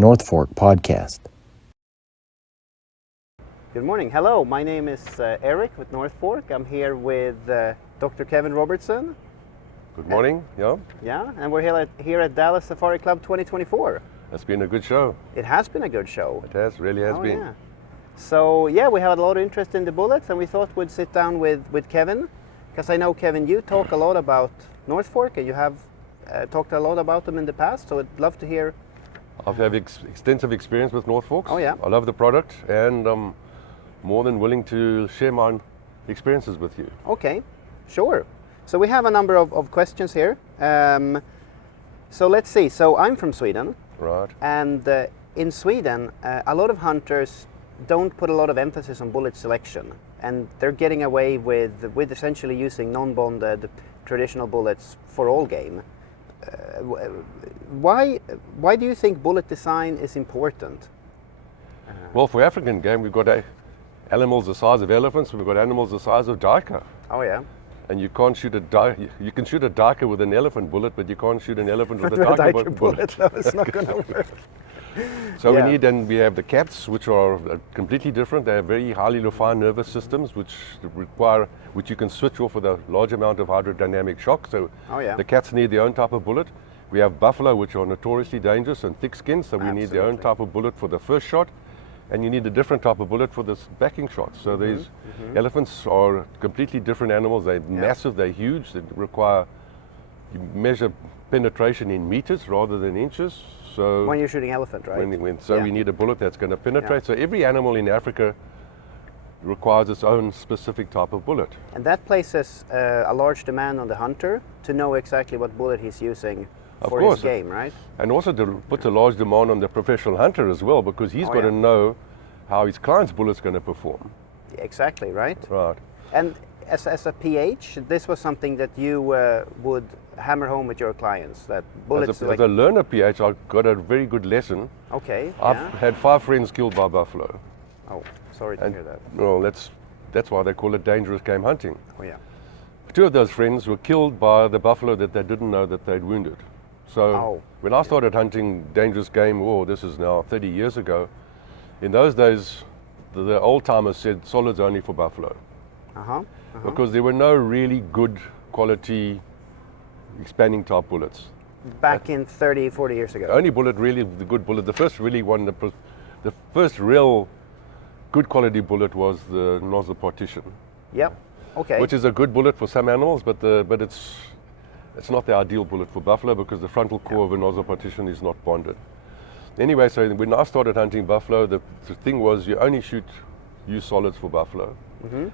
North Fork podcast. Good morning. Hello, my name is Eric with North Fork. I'm here with Dr. Kevin Robertson. Good morning. Yeah, and we're here at Dallas Safari Club 2024. It's been a good show. It has been a good show. It has, really has been. Yeah. So yeah, we had a lot of interest in the bullets, and we thought we'd sit down with Kevin, because I know, Kevin, you talk a lot about North Fork, and you have talked a lot about them in the past, so I'd love to hear. I've had extensive experience with North Forks. Oh yeah. I love the product, and I'm more than willing to share my experiences with you. Okay, sure. So we have a number of questions here. So let's see. So I'm from Sweden. Right. And in Sweden, a lot of hunters don't put a lot of emphasis on bullet selection, and they're getting away with essentially using non-bonded traditional bullets for all game. Why do you think bullet design is important? Well, for African game, we've got animals the size of elephants. We've got animals the size of duiker. Oh yeah. And you can't shoot you can shoot a duiker with an elephant bullet, but you can't shoot an elephant with a duiker bullet. No, it's not going to work. So we have the cats, which are completely different. They have very highly refined nervous systems, which you can switch off with a large amount of hydrodynamic shock. So the cats need their own type of bullet. We have buffalo, which are notoriously dangerous and thick-skinned, so we need their own type of bullet for the first shot, and you need a different type of bullet for the backing shot. So these elephants are completely different animals. They're massive, they're huge. They require, you measure penetration in meters rather than inches. So when you're shooting elephant, right? We need a bullet that's going to penetrate. So every animal in Africa requires its own specific type of bullet. And that places a large demand on the hunter to know exactly what bullet he's using for his game, right? And also to put a large demand on the professional hunter as well, because he's got to know how his client's bullet's going to perform. Exactly, right? Right. And as a PH, this was something that you would hammer home with your clients, that bullets... As a learner PH, I got a very good lesson. Okay, I've had 5 friends killed by buffalo. Oh, sorry to hear that. Well, that's why they call it dangerous game hunting. Oh yeah. 2 of those friends were killed by the buffalo that they didn't know that they'd wounded. So when I started hunting dangerous game, this is now 30 years ago, in those days, the old timers said solids only for buffalo. Because there were no really good quality expanding type bullets. Back in 30, 40 years ago. The only bullet, really, the good bullet, the first really one, the first real good quality bullet was the nozzle partition. Yep, okay. Which is a good bullet for some animals, but it's not the ideal bullet for buffalo because the frontal core of a nozzle partition is not bonded. Anyway, so when I started hunting buffalo, the thing was you only use solids for buffalo.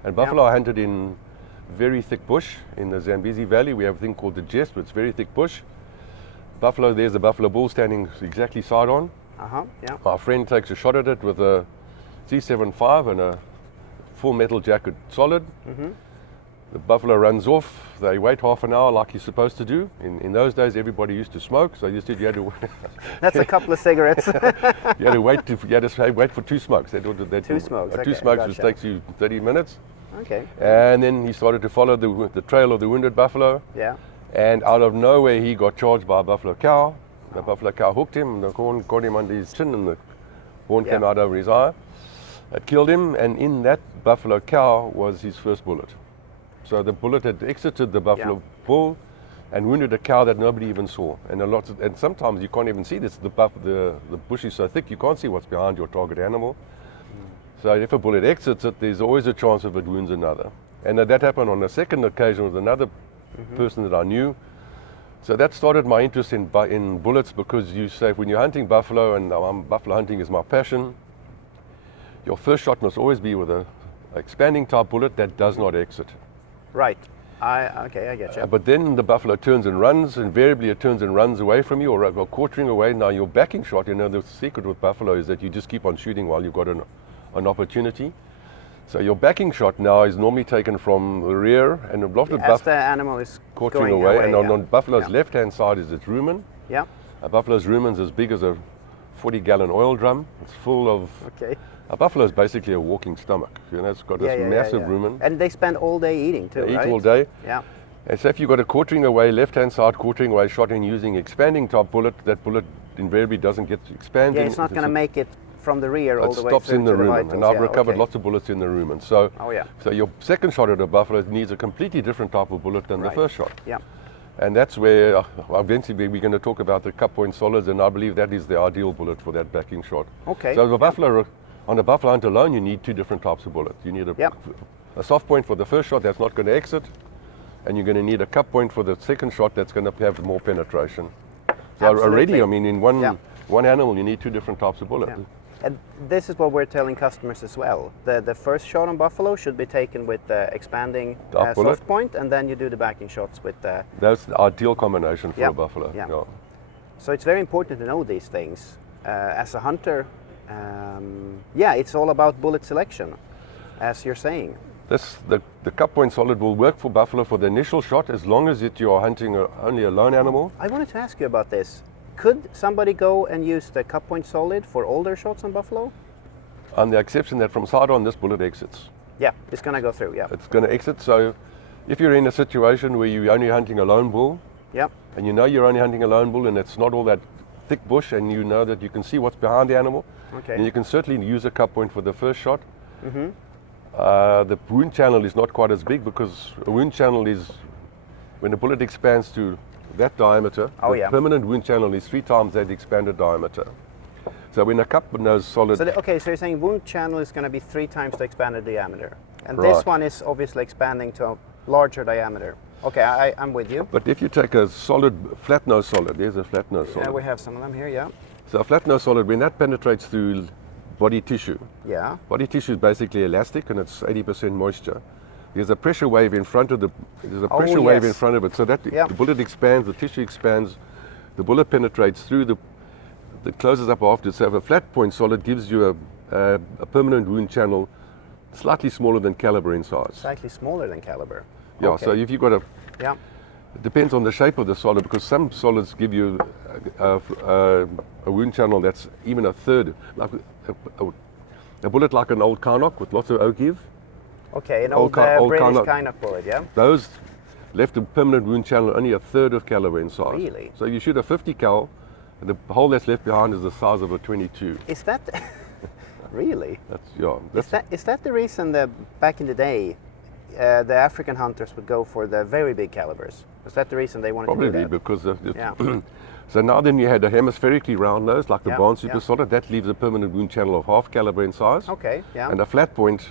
And buffalo are hunted in very thick bush. In the Zambezi Valley, we have a thing called the Jest, it's very thick bush. Buffalo, there's a buffalo bull standing exactly side on. Our friend takes a shot at it with a 375 and a full metal jacket solid. The buffalo runs off. They wait half an hour like you're supposed to do. In those days, everybody used to smoke, so you had to. That's a couple of cigarettes. You had to wait for 2 smokes. They 2 smokes. 2 smokes, which takes you 30 minutes. Okay. And then he started to follow the trail of the wounded buffalo. Yeah. And out of nowhere, he got charged by a buffalo cow. The buffalo cow hooked him, and the horn got him under his chin, and the horn came out over his eye. It killed him, and in that buffalo cow was his first bullet. So the bullet had exited the buffalo bull and wounded a cow that nobody even saw. And sometimes you can't even see this. The bush is so thick you can't see what's behind your target animal. So if a bullet exits it, there's always a chance of it wounds another. And that happened on a second occasion with another person that I knew. So that started my interest in bullets, because you say when you're hunting buffalo, and buffalo hunting is my passion, your first shot must always be with a expanding type bullet that does not exit. Right. I get you. But then the buffalo turns and runs. Invariably, it turns and runs away from you, or quartering away. Now, your backing shot, the secret with buffalo is that you just keep on shooting while you've got an opportunity. So your backing shot now is normally taken from the rear, and as the animal is quartering away. And on buffalo's left-hand side is its rumen. Yeah. A buffalo's rumen is as big as a 40-gallon oil drum. It's full of... Okay. A buffalo is basically a walking stomach. It's got this massive rumen. And they spend all day eating too, They right? eat all day. Yeah. And so if you've got a quartering away, left-hand side quartering away shot in using expanding type bullet, that bullet invariably doesn't get expanding. Yeah, it's not going to make it from the rear all the way stops through in the to the rumen, vitals. and I've Yeah, recovered okay. lots of bullets in the rumen. So, Oh, yeah. so your second shot at a buffalo needs a completely different type of bullet than Right. the first shot. Yeah. And that's where eventually we're going to talk about the cup point solids, and I believe that is the ideal bullet for that backing shot. Okay. So the buffalo, on a buffalo hunt alone, you need two different types of bullets. You need a soft point for the first shot that's not going to exit, and you're going to need a cup point for the second shot that's going to have more penetration. So already, I mean, in one animal, you need two different types of bullet. Yeah. And this is what we're telling customers as well. The first shot on buffalo should be taken with the expanding soft point, and then you do the backing shots with the... That's the ideal combination for a buffalo. Yeah. Yeah. So it's very important to know these things. As a hunter, it's all about bullet selection, as you're saying. The cup point solid will work for buffalo for the initial shot as long as you are hunting only a lone animal. I wanted to ask you about this. Could somebody go and use the cup point solid for all their shots on buffalo? On the exception that from side on, this bullet exits. Yeah, it's going to go through, yeah. It's going to exit, so if you're in a situation where you're only hunting a lone bull, and you know you're only hunting a lone bull and it's not all that thick bush, and you know that you can see what's behind the animal, and you can certainly use a cup point for the first shot. The wound channel is not quite as big, because a wound channel is when the bullet expands to that diameter. The permanent wound channel is 3 times that expanded diameter. So when a cup nose solid... So you're saying wound channel is going to be 3 times the expanded diameter. And this one is obviously expanding to a larger diameter. Okay, I'm with you. But if you take a solid, flat nose solid, there's a flat nose solid. Yeah, we have some of them here, yeah. So a flat nose solid, when that penetrates through body tissue, body tissue is basically elastic and it's 80% moisture. There's a pressure wave in front of wave in front of it, so that the bullet expands, the tissue expands, the bullet penetrates through it closes up after. So a flat point solid gives you a permanent wound channel slightly smaller than caliber in size. Slightly smaller than caliber. Yeah, okay. So if you've got it depends on the shape of the solid, because some solids give you a wound channel that's even a third, like a bullet like an old Karnock with lots of ogive. Okay, an old British kind of bullet, yeah? Those left a permanent wound channel only a third of caliber in size. Really? So you shoot a 50 cal, and the hole that's left behind is the size of a 22. Is that... Really? Is that the reason that back in the day, the African hunters would go for the very big calibers? Was that the reason they wanted to do that? Probably because so now then you had a hemispherically round nose, like the Barnes Super Solid, that leaves a permanent wound channel of half caliber in size. Okay, yeah. And a flat point,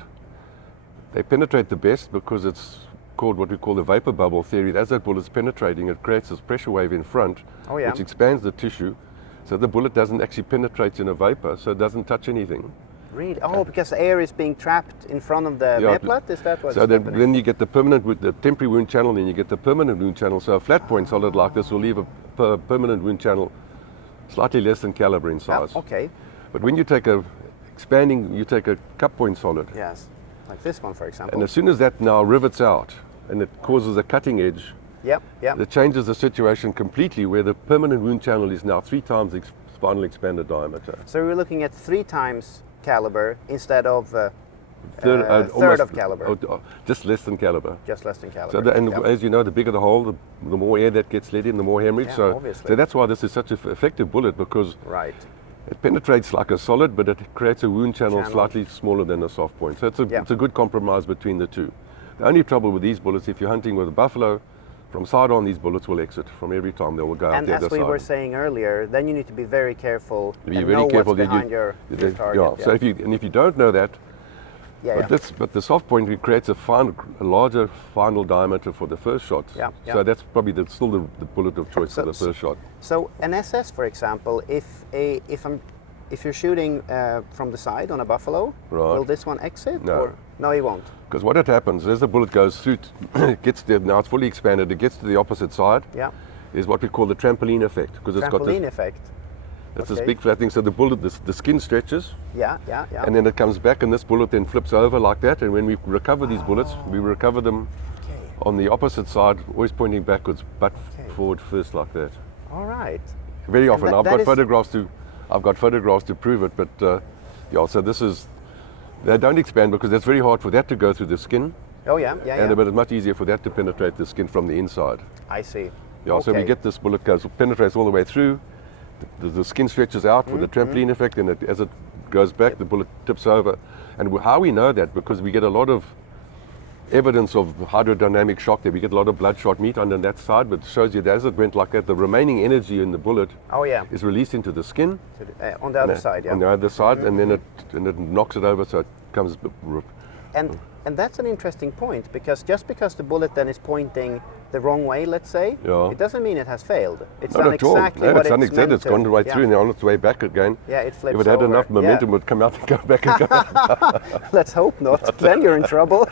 they penetrate the best because it's called what we call the vapor bubble theory. As that bullet's penetrating, it creates this pressure wave in front, which expands the tissue, so the bullet doesn't actually penetrate in a vapor, so it doesn't touch anything. Really? Oh, because the air is being trapped in front of the maplet? Is that what's happening? So then you get the temporary wound channel, then you get the permanent wound channel. So a flat point solid like this will leave a permanent wound channel slightly less than caliber in size. Okay. But when you take you take a cup point solid. Yes. Like this one, for example. And as soon as that now rivets out and it causes a cutting edge, it changes the situation completely, where the permanent wound channel is now 3 times the spinal expanded diameter. So we're looking at 3 times caliber instead of third of caliber. Just less than caliber. Just less than caliber. So as you know, the bigger the hole, the more air that gets let in, the more hemorrhage. Yeah, so that's why this is such an effective bullet, because it penetrates like a solid, but it creates a wound channel slightly smaller than a soft point. So it's a good compromise between the two. The only trouble with these bullets, if you're hunting with a buffalo, from side on, these bullets will exit from every time. They will go out the other side. And as we were saying earlier, then you need to be very careful and know what's behind your target. So if you don't know that, but the soft point creates a larger final diameter for the first shot. So that's probably still the bullet of choice for the first shot. So an SS, for example, if you're shooting from the side on a buffalo, will this one exit? No, it won't. Because what happens as the bullet goes through, now it's fully expanded, it gets to the opposite side. Is what we call the trampoline effect, because it's got this effect. It's this big flat thing. So the bullet, the skin stretches. And then it comes back, and this bullet then flips over like that. And when we recover these bullets, we recover them on the opposite side, always pointing backwards, butt forward first, like that. All right. Very often, I've got photographs to prove it. But so this is. They don't expand because it's very hard for that to go through the skin. But it's much easier for that to penetrate the skin from the inside. I see. So we get this bullet penetrates all the way through. the skin stretches out with the trampoline effect, and as it goes back, the bullet tips over. And how we know that? Because we get a lot of evidence of hydrodynamic shock there. We get a lot of bloodshot meat on that side, but it shows you that as it went like that, the remaining energy in the bullet is released into the skin. On the other side, On the other side, and then it knocks it over, so it comes. And that's an interesting point, because just because the bullet then is pointing the wrong way, let's say, it doesn't mean it has failed. It's done exactly what it's meant to. It's gone right through and on its way back again. Yeah, it flips If it had over. enough momentum, it would come out and go back again. Let's hope not. Then you're in trouble.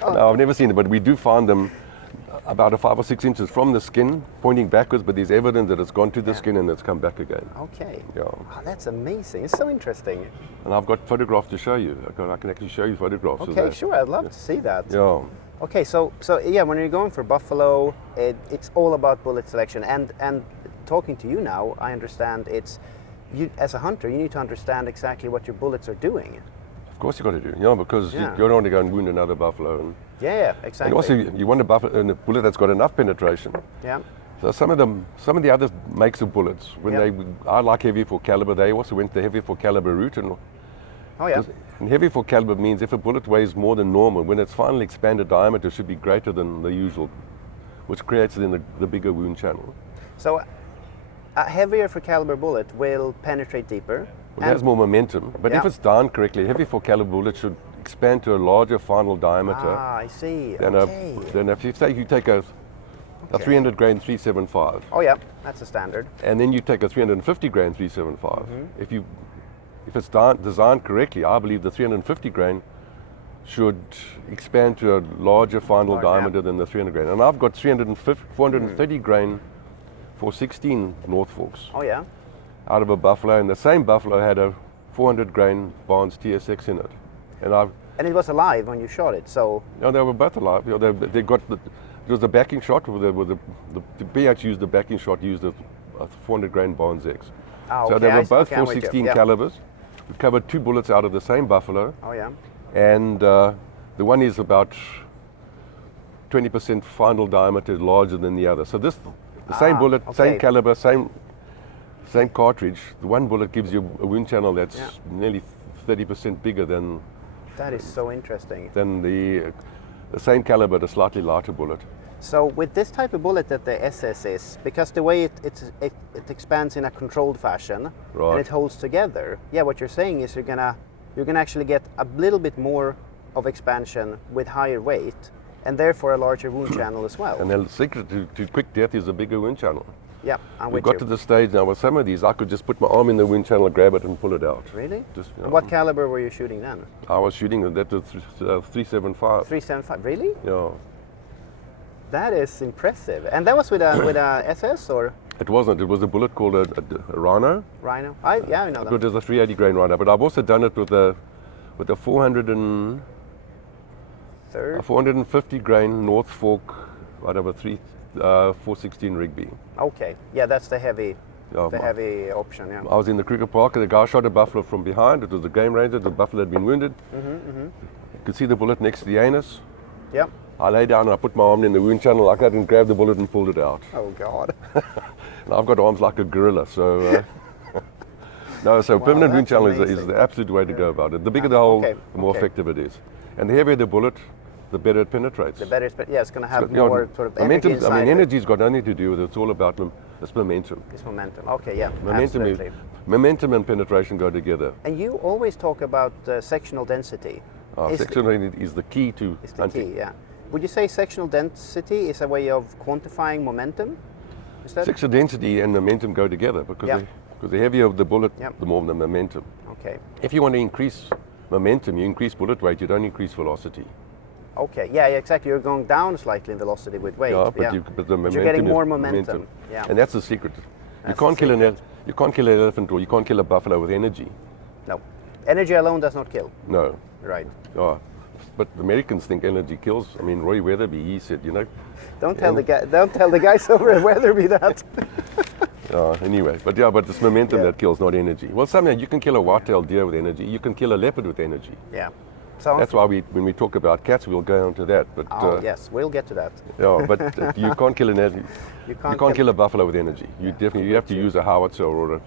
No, I've never seen it, but we do find them about 5 or 6 inches from the skin, pointing backwards, but there's evidence that it's gone to the skin and it's come back again. Okay. Yeah. Oh, that's amazing. It's so interesting. And I've got photographs to show you. I can actually show you photographs of that. Okay, sure. I'd love to see that. Yeah. Okay, so yeah, when you're going for buffalo, it's all about bullet selection. And talking to you now, I understand you as a hunter, you need to understand exactly what your bullets are doing. Of course you got to do, because you don't want to go and wound another buffalo. And exactly. And also you want a bullet that's got enough penetration. Yeah. So some of the other makes of bullets, I like heavy for caliber, they also went the heavy for caliber route. And heavy for caliber means if a bullet weighs more than normal, when its final expanded diameter should be greater than the usual, which creates then the bigger wound channel. So a heavier for caliber bullet will penetrate deeper. Well, it has more momentum, but if it's done correctly, heavy for caliber bullet should expand to a larger final diameter. I see. Then if you take a 300 grain 375. Oh yeah, that's a standard. And then you take a 350 grain 375. If it's designed correctly, I believe the 350 grain should expand to a larger final diameter than the 300 grain. And I've got 430 grain 416 North Forks. Oh yeah. Out of a buffalo, and the same buffalo had a 400 grain Barnes TSX in it. And it was alive when you shot it, so... No, they were both alive. They got it was the backing shot, the BH used the backing shot, used a 400 grain Barnes X. So they were both 416 calibers. We covered 2 bullets out of the same buffalo. Oh yeah. And the one is about 20% final diameter larger than the other. So the same bullet, same caliber, same cartridge. The one bullet gives you a wound channel that's nearly 30% bigger than. That is so interesting. Than the same caliber, the slightly lighter bullet. So with this type of bullet that the SS is, because the way it expands in a controlled fashion and it holds together, what you're saying is you're gonna actually get a little bit more of expansion with higher weight, and therefore a larger wound channel as well. And the secret to quick death is a bigger wound channel. Yeah, we got to the stage now with some of these, I could just put my arm in the wound channel, grab it, and pull it out. Really? And what caliber were you shooting then? I was shooting that to 375. 375, really? Yeah. That is impressive. And that was with a SS or? It wasn't. It was a bullet called a Rhino. Rhino? I know that. It was a 380 grain Rhino, but I've also done it with a 450 grain North Fork, whatever, 416 Rigby. Okay, that's the heavy option. Yeah. I was in the cricket park and the guy shot a buffalo from behind. It was a game ranger. The buffalo had been wounded. You could see the bullet next to the anus. Yeah. I lay down and I put my arm in the wound channel like that and grabbed the bullet and pulled it out. Oh God. And I've got arms like a gorilla, so. Permanent wound channel is the absolute way to go about it. The bigger the hole, the more effective it is. And the heavier the bullet, the better it penetrates. The better, it's going to have more sort of energy inside. I mean, energy's got nothing to do with it. It's all about it's momentum. It's momentum. Okay, yeah, absolutely. Momentum and penetration go together. And you always talk about sectional density. Sectional is the key to hunting. Key, yeah. Would you say sectional density is a way of quantifying momentum? Sectional density and momentum go together because the heavier the bullet, the more the momentum. Okay. If you want to increase momentum, you increase bullet weight, you don't increase velocity. Okay, exactly. You're going down slightly in velocity with weight. But you're getting more momentum. Yeah. And that's the secret. You can't kill an elephant or you can't kill a buffalo with energy. No. Energy alone does not kill. No. Right. But Americans think energy kills. I mean, Roy Weatherby, he said, Don't tell the guys over at Weatherby that. Anyway, but it's momentum that kills, not energy. Well, somehow you can kill a white-tailed deer with energy. You can kill a leopard with energy. Yeah. That's why when we talk about cats, we'll go on to that. But yes, we'll get to that. yeah, but you can't kill you can't kill a buffalo with energy. You definitely have to use a howitzer or a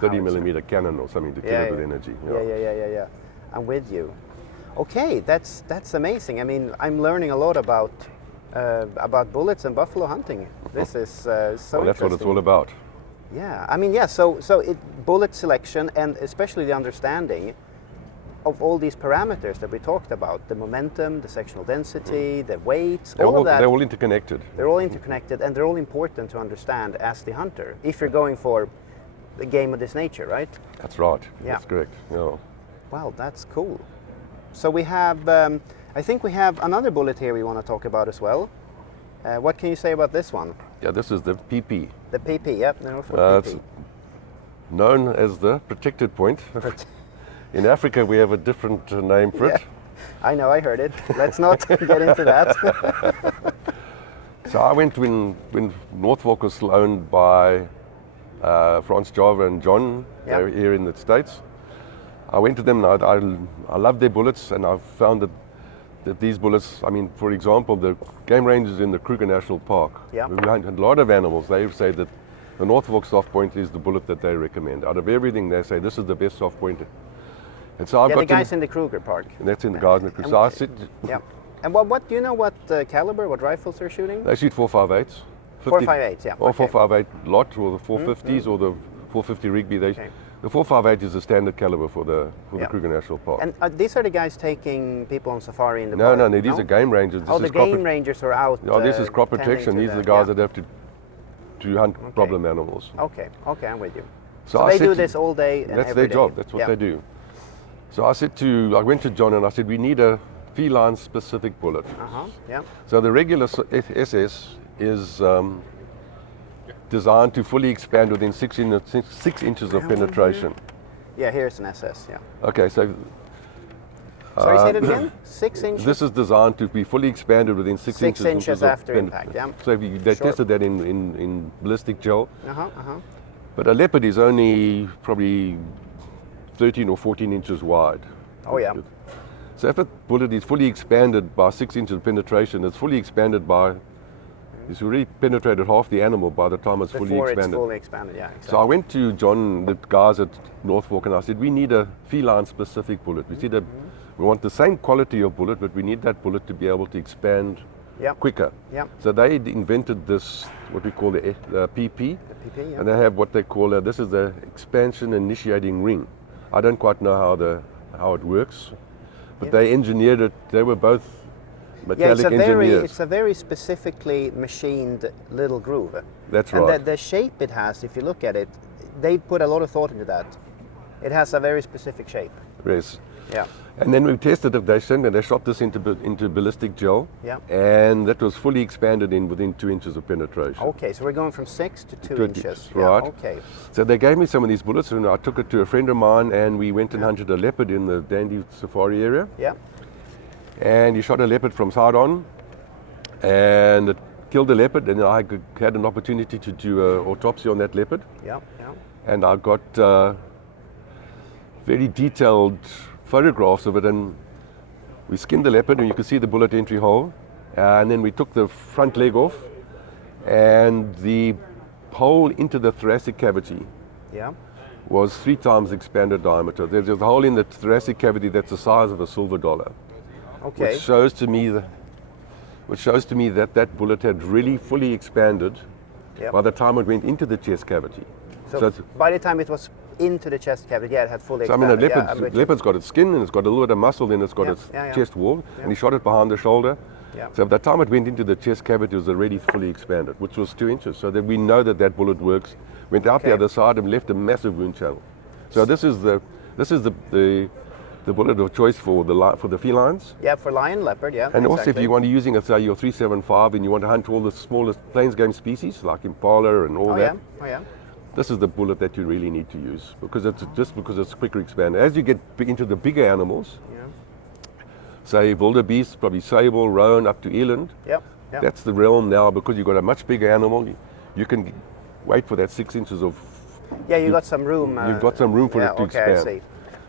30mm cannon or something to kill it with energy. Yeah. I'm with you. Okay, that's amazing. I mean, I'm learning a lot about bullets and buffalo hunting. This is so well, that's what it's all about. Yeah, I mean, so bullet selection and especially the understanding of all these parameters that we talked about, the momentum, the sectional density, the weights, all of that. They're all interconnected. They're all interconnected, and they're all important to understand as the hunter, if you're going for a game of this nature, right? That's right. Yeah. That's correct. Yeah. Wow, that's cool. So we have, I think we have another bullet here we want to talk about as well. What can you say about this one? Yeah, this is the PP. The PP, yep. It's known as the protected point. In Africa, we have a different name for it. I know, I heard it. Let's not get into that. So I went when Northwalk was owned by Franz Java and John here in the States. I went to them and I loved their bullets, and I found that these bullets, I mean, for example, the game ranges in the Kruger National Park, we hunt a lot of animals. They say that the Northwalk soft point is the bullet that they recommend. Out of everything, they say this is the best soft point. And so I've got the guys in the Kruger Park. And that's in the guys in the Kruger. So I sit. Yeah. And what do you know? What caliber? What rifles they're shooting? They shoot 4.58s. 4.58, yeah. Or 4.58 lot, or the 450s, or the 450 Rigby. The 4.58 is the standard caliber for the Kruger National Park. And these are the guys taking people on safari in the park? No, these are game rangers. The game rangers are out. No, this is crop protection. These are the guys that have to hunt problem animals. Okay, I'm with you. So they do this all day and that's their job. That's what they do. So I went to John and I said, we need a feline specific bullet. So the regular SS is designed to fully expand within 6 inches of penetration. Yeah, here's an SS, Okay, so... Sorry, say that again? 6 inches? This is designed to be fully expanded within 6 inches. 6 inches after impact, So they tested that in ballistic gel. But a leopard is only probably 13 or 14 inches wide. Oh, yeah. So if a bullet is fully expanded by 6 inches of penetration, it's fully expanded by... It's already penetrated half the animal by the time it's fully expanded. Before it's fully expanded, yeah, exactly. So I went to John, the guys at Northwalk, and I said, we need a feline-specific bullet. We want the same quality of bullet, but we need that bullet to be able to expand quicker. So they invented this, what we call the PP, and they have what they call, this is the expansion initiating ring. I don't quite know how it works, but they engineered it. They were both metallic engineers. It's a very specifically machined little groove. That's right. And the shape it has, if you look at it, they put a lot of thought into that. It has a very specific shape. Yes. Yeah. And then we tested it. They shot this into ballistic gel, and that was fully expanded within 2 inches of penetration. Okay, so we're going from 6 to 2 inches. Right. Okay. So they gave me some of these bullets, and I took it to a friend of mine, and we went and hunted a leopard in the Dandy Safari area. Yeah. And he shot a leopard from side on, and it killed the leopard, and I had an opportunity to do an autopsy on that leopard. And I got very detailed photographs of it, and we skinned the leopard, and you could see the bullet entry hole, and then we took the front leg off, and the hole into the thoracic cavity was 3 times expanded diameter. There's a hole in the thoracic cavity that's the size of a silver dollar. Okay. Which shows to me that bullet had really fully expanded by the time it went into the chest cavity. So by the time it was into the chest cavity, it had fully expanded. So I mean, a leopard's got its skin, and it's got a little bit of muscle, then it's got its chest wall, and he shot it behind the shoulder. So by the time it went into the chest cavity, it was already fully expanded, which was 2 inches. So that we know that bullet works. Went out the other side and left a massive wound channel. So this is the bullet of choice for the felines. Yeah, for lion, leopard, And also if you want to using your 375 and you want to hunt all the smallest plains game species like impala and all that. This is the bullet that you really need to use because it's quicker expanded. As you get into the bigger animals, say wildebeest, probably sable, roan up to eland. That's the realm now because you've got a much bigger animal. You can wait for that 6 inches of. Yeah, you got some room. You've got some room for it to expand. I see.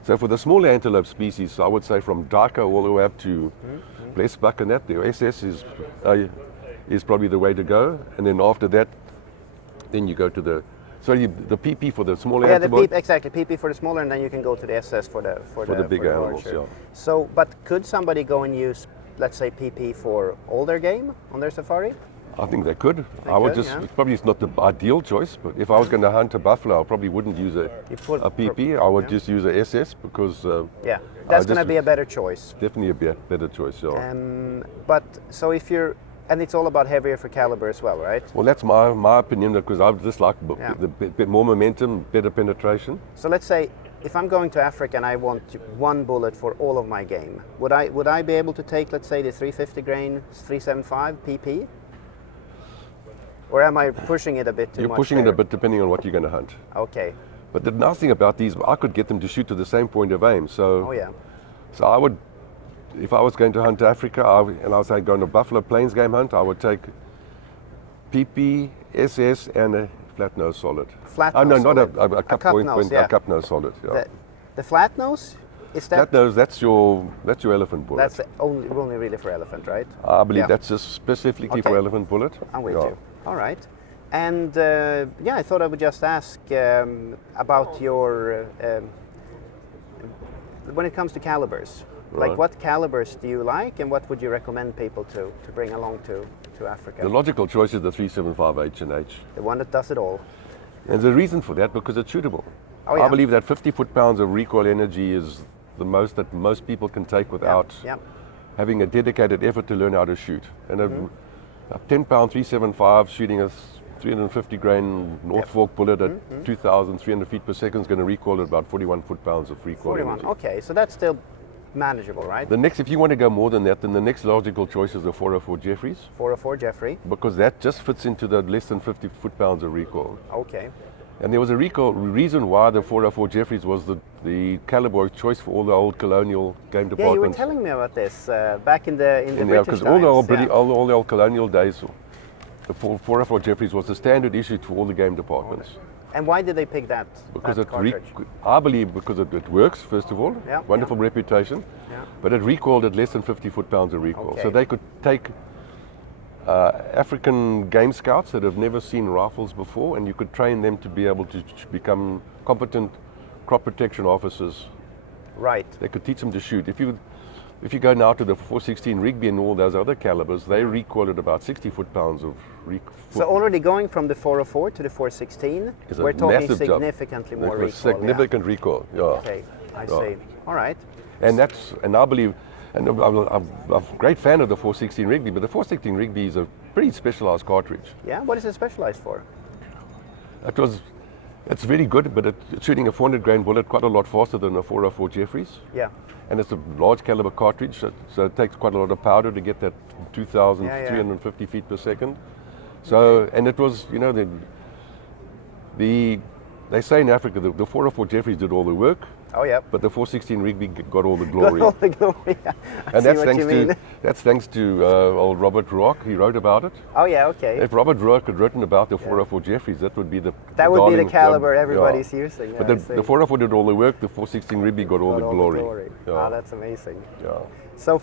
So for the smaller antelope species, I would say from Daco all the way up to Blessbuck and that, the SS is probably the way to go. And then after that, then you go to the PP for the smaller antelope. Exactly, PP for the smaller, and then you can go to the SS for the bigger animals. larger. Yeah. So, but could somebody go and use, let's say, PP for all their game on their safari? I think they could. Probably it's not the ideal choice, but if I was going to hunt a buffalo, I probably wouldn't use a PP. I would just use a SS because that's going to be a better choice. Definitely a better choice. Yeah. But so if you're, and it's all about heavier for caliber as well, right? Well, that's my opinion, because I just like the bit more momentum, better penetration. So let's say if I'm going to Africa and I want one bullet for all of my game, would I be able to take, let's say, the 350 grain 375 PP? Or am I pushing it a bit too much? You're pushing it a bit depending on what you're going to hunt. Okay. But the nice thing about these, I could get them to shoot to the same point of aim. So, So I would, if I was going to hunt Africa, and I was going to Buffalo Plains game hunt, I would take PP, SS, and a flat nose solid. Flat nose solid? Not a cup nose solid. Yeah. The flat nose? Is that? Flat nose, that's your elephant bullet. That's only really for elephant, right? I believe that's just specifically for elephant bullet. I'm with you. All right. And I thought I would just ask about your, when it comes to calibers, like what calibers do you like and what would you recommend people to bring along to Africa? The logical choice is the 375 H&H. The one that does it all. And the reason for that, because it's shootable. Oh, yeah. I believe that 50 foot-pounds of recoil energy is the most that most people can take without having a dedicated effort to learn how to shoot. And a 10-pound 375 shooting a 350 grain North Fork bullet at 2,300 feet per second is going to recoil at about 41 foot-pounds of recoil energy. Okay, so that's still manageable, right? The next, if you want to go more than that, then the next logical choice is the 404 Jeffries. 404 Jeffrey. Because that just fits into the less than 50 foot-pounds of recoil. Okay. And there was a reason why the 404 Jeffries was the caliber choice for all the old colonial game departments. Yeah, you were telling me about this back in the British times. Because all the old colonial days, the 404 Jeffries was the standard issue to all the game departments. And why did they pick that? Because I believe because it works, first of all, wonderful reputation, but it recoiled at less than 50 foot-pounds of recoil. Okay. So they could take African game scouts that have never seen rifles before, and you could train them to be able to become competent crop protection officers. Right. They could teach them to shoot. If you go now to the 416 Rigby and all those other calibers, they recoil at about 60 foot-pounds of recoil. So already going from the 404 to the 416, we're talking significantly more recoil. Significant recoil, yeah. Okay, I see. All right. And I believe, and I'm a great fan of the 416 Rigby, but the 416 Rigby is a pretty specialized cartridge. Yeah, what is it specialized for? It's very good, but it's shooting a 400 grain bullet quite a lot faster than a 404 Jeffries. Yeah. And it's a large caliber cartridge, so it takes quite a lot of powder to get that 2,350 feet per second. So, and it was, they say in Africa the 404 Jeffries did all the work. Oh yeah. But the 416 Rigby got all the glory. Got all the glory. And that's thanks to old Robert Rock. He wrote about it. Oh yeah, okay. If Robert Rock had written about the 404 Jeffries, that would be the caliber everybody's using. Yeah, but the 404 did all the work. The 416 Rigby got all the glory. Yeah. Oh, that's amazing. Yeah. So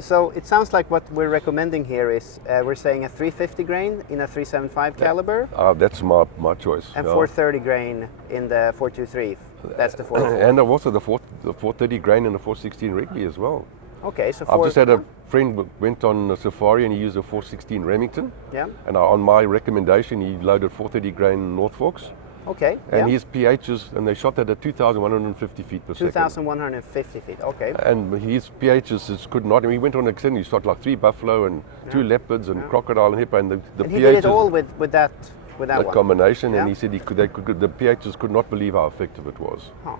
so it sounds like what we're recommending here is we're saying a 350 grain in a 375 caliber. That's my choice. And 430 grain in the 423. That's the 404. And also the 430 grain in the 416 Rigby as well. Okay, so I've just had a friend went on a safari and he used a 416 Remington. Yeah. And on my recommendation, he loaded 430 grain North Forks. Okay. And his PHs, and they shot that at 2,150 feet per second. 2,150 feet, okay. And his PHs could not, he went on an extended, he shot like 3 buffalo and 2 leopards and crocodile and hippo, and the PHs... he did it all with that one. Combination, and he said the PHs could not believe how effective it was. Huh.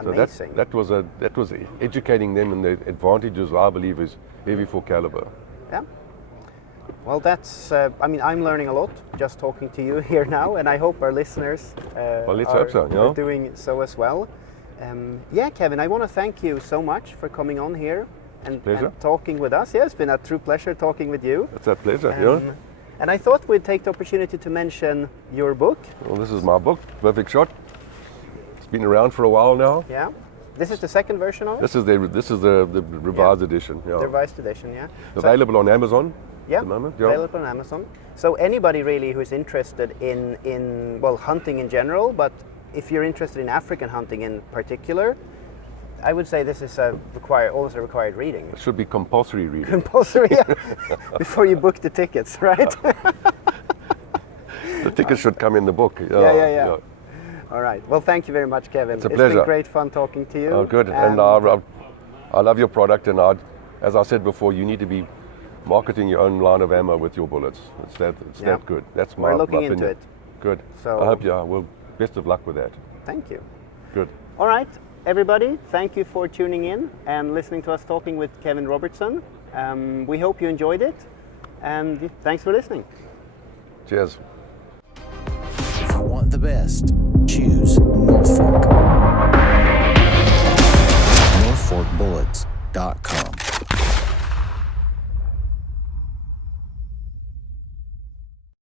Amazing. So that was educating them in the advantages, I believe, is heavy 4 caliber. Yeah. Well, that's, I'm learning a lot just talking to you here now, and I hope our listeners are doing so as well. Kevin, I want to thank you so much for coming on here and talking with us. Yeah, it's been a true pleasure talking with you. It's a pleasure, And I thought we'd take the opportunity to mention your book. Well, this is my book, Perfect Shot. It's been around for a while now. Yeah. This is the second version of it? This is the revised edition. Yeah. The revised edition, yeah. Available on Amazon Yeah, at the moment. Yeah. available on Amazon. So anybody really who's interested in well, hunting in general, but if you're interested in African hunting in particular, I would say this is almost a required reading. It should be compulsory reading. Compulsory, yeah. Before you book the tickets, right? The tickets should come in the book. Yeah. All right. Well, thank you very much, Kevin. It's a pleasure. It's been great fun talking to you. Oh, good. And I love your product, and as I said before, you need to be marketing your own line of ammo with your bullets. It's that good. That's my We're looking opinion. into it. Good. So I hope well, best of luck with that. Thank you. Good. All right, everybody, thank you for tuning in and listening to us talking with Kevin Robertson. We hope you enjoyed it, and thanks for listening. Cheers. If you want the best, choose Norfolk. NorfolkBullets.com